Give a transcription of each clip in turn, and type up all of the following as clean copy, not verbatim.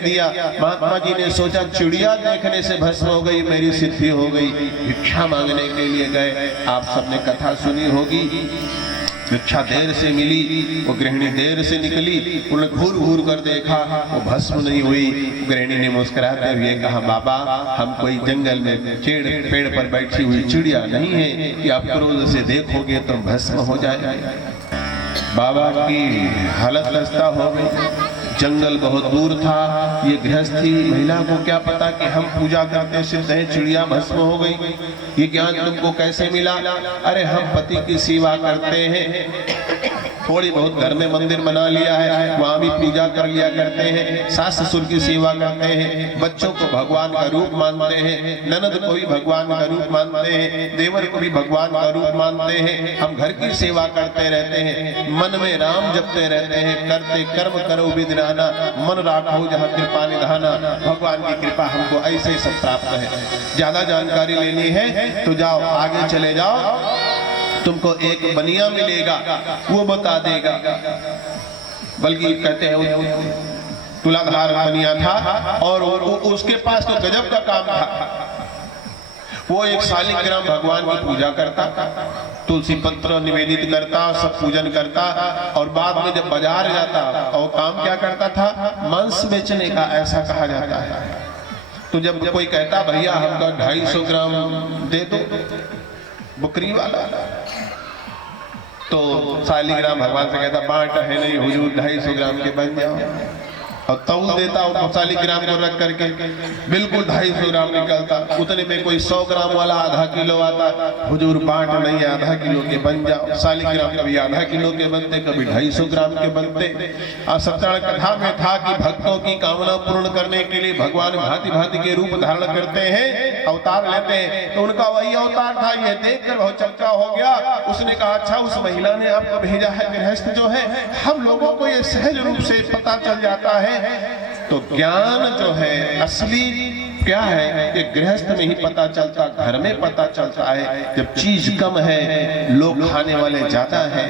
दिया। महात्मा जी ने सोचा चिड़िया देखने से भस्म हो गई, मेरी सिद्धि हो गई। भिक्षा मांगने के लिए गए। आप सबने कथा सुनी होगी, भिक्षा देर से मिली, वो गृहिणी देर से निकली, उन्होंने घूर घूर कर देखा, वो भस्म नहीं हुई। गृहिणी ने मुस्कुराते हुए कहा, बाबा हम कोई जंगल में पेड़ पर बैठी हुई चिड़िया नहीं है कि आप क्रोध से देखोगे तो भस्म हो जाए। बाबा की हालत खस्ता हो गई। जंगल बहुत दूर था, ये गृहस्थी महिला को क्या पता कि हम पूजा करते सिद्ध है, चिड़िया भस्म हो गई। ये ज्ञान तुमको कैसे मिला? अरे हम पति की सेवा करते हैं, थोड़ी बहुत घर में मंदिर बना लिया है, वहां भी पूजा कर लिया करते हैं, सास ससुर की सेवा करते हैं, बच्चों को भगवान का रूप मानते हैं, ननद को भी भगवान का रूप मानते हैं, देवर को भी भगवान का रूप मानते हैं। हम घर की सेवा करते रहते हैं, मन में राम जपते रहते हैं, करते कर्म करो विद्राना, मन राखो जहाँ कृपा निधाना। भगवान की कृपा हमको ऐसे सब प्राप्त है। ज्यादा जानकारी लेनी है तो जाओ आगे चले जाओ, तुमको एक बनिया मिलेगा, वो बता देगा। बल्कि कहते हैं तुलाधार बनिया था और उसके पास तो गजब का काम था। वो एक शालिग्राम भगवान की पूजा करता, तुलसी पत्र निवेदित करता, सब पूजन करता, और बाद में जब बाजार जाता और काम क्या करता था, मांस बेचने का, ऐसा कहा जाता है। तो जब कोई कहता भैया हमका 250 ग्राम दे दो, बकरी वाला, तो शालिग्राम भगवान से कहता बांट है नहीं हुजूर, 250 ग्राम के बन जाओ। और तौल देता वो शालिग्राम को रख करके, बिल्कुल 250 ग्राम निकलता। उतने में कोई 100 ग्राम वाला आधा किलो आता, हुजूर बांट नहीं, आधा किलो के बन जाओ। शालिग्राम कभी आधा किलो के बनते, कभी 250 ग्राम के बनते। और सत्यानारायण कथा में था कि भक्तों की कामना पूर्ण करने के लिए भगवान भांति भांति के रूप धारण करते हैं, अवतार लेते हैं। तो उनका वही अवतार था। ये देखकर बहुत चर्चा हो गया। उसने कहा अच्छा उस महिला ने आपको भेजा है, गृहस्थ जो है, हम लोगों को ये सहज रूप से पता चल जाता है। तो ज्ञान जो है असली क्या है, ये गृहस्थ में ही पता चलता, घर में पता चलता है। जब चीज कम है, लोग खाने वाले ज्यादा है,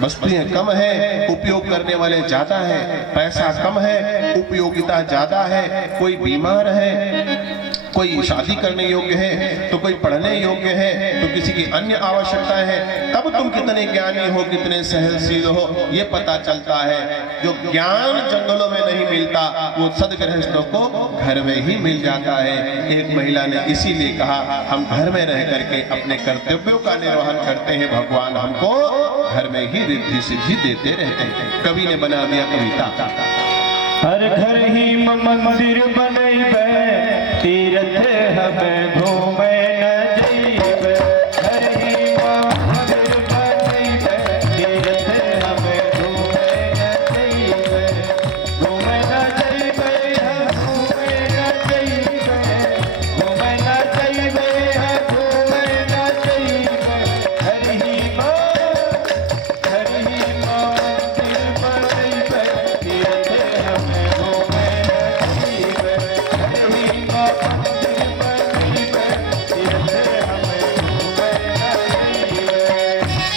वस्तुएं कम है, उपयोग करने वाले ज्यादा है, पैसा कम है, उपयोगिता ज्यादा है, कोई बीमार है, कोई शादी करने योग्य है, तो कोई पढ़ने योग्य है, तो किसी की अन्य आवश्यकताएं हैं, तब तुम कितने ज्ञानी हो, कितने सहनशील हो, ये पता चलता है। जो ज्ञान जंगलों में नहीं मिलता, वो सदगृहस्थों को घर में ही मिल जाता है। एक महिला ने इसीलिए कहा हम घर में रह करके अपने कर्तव्यों का निर्वहन करते हैं, भगवान हमको घर में ही रिद्धि सिद्धि देते रहते हैं। कवि ने बना दिया कविता, हर घर ही मंदिर बने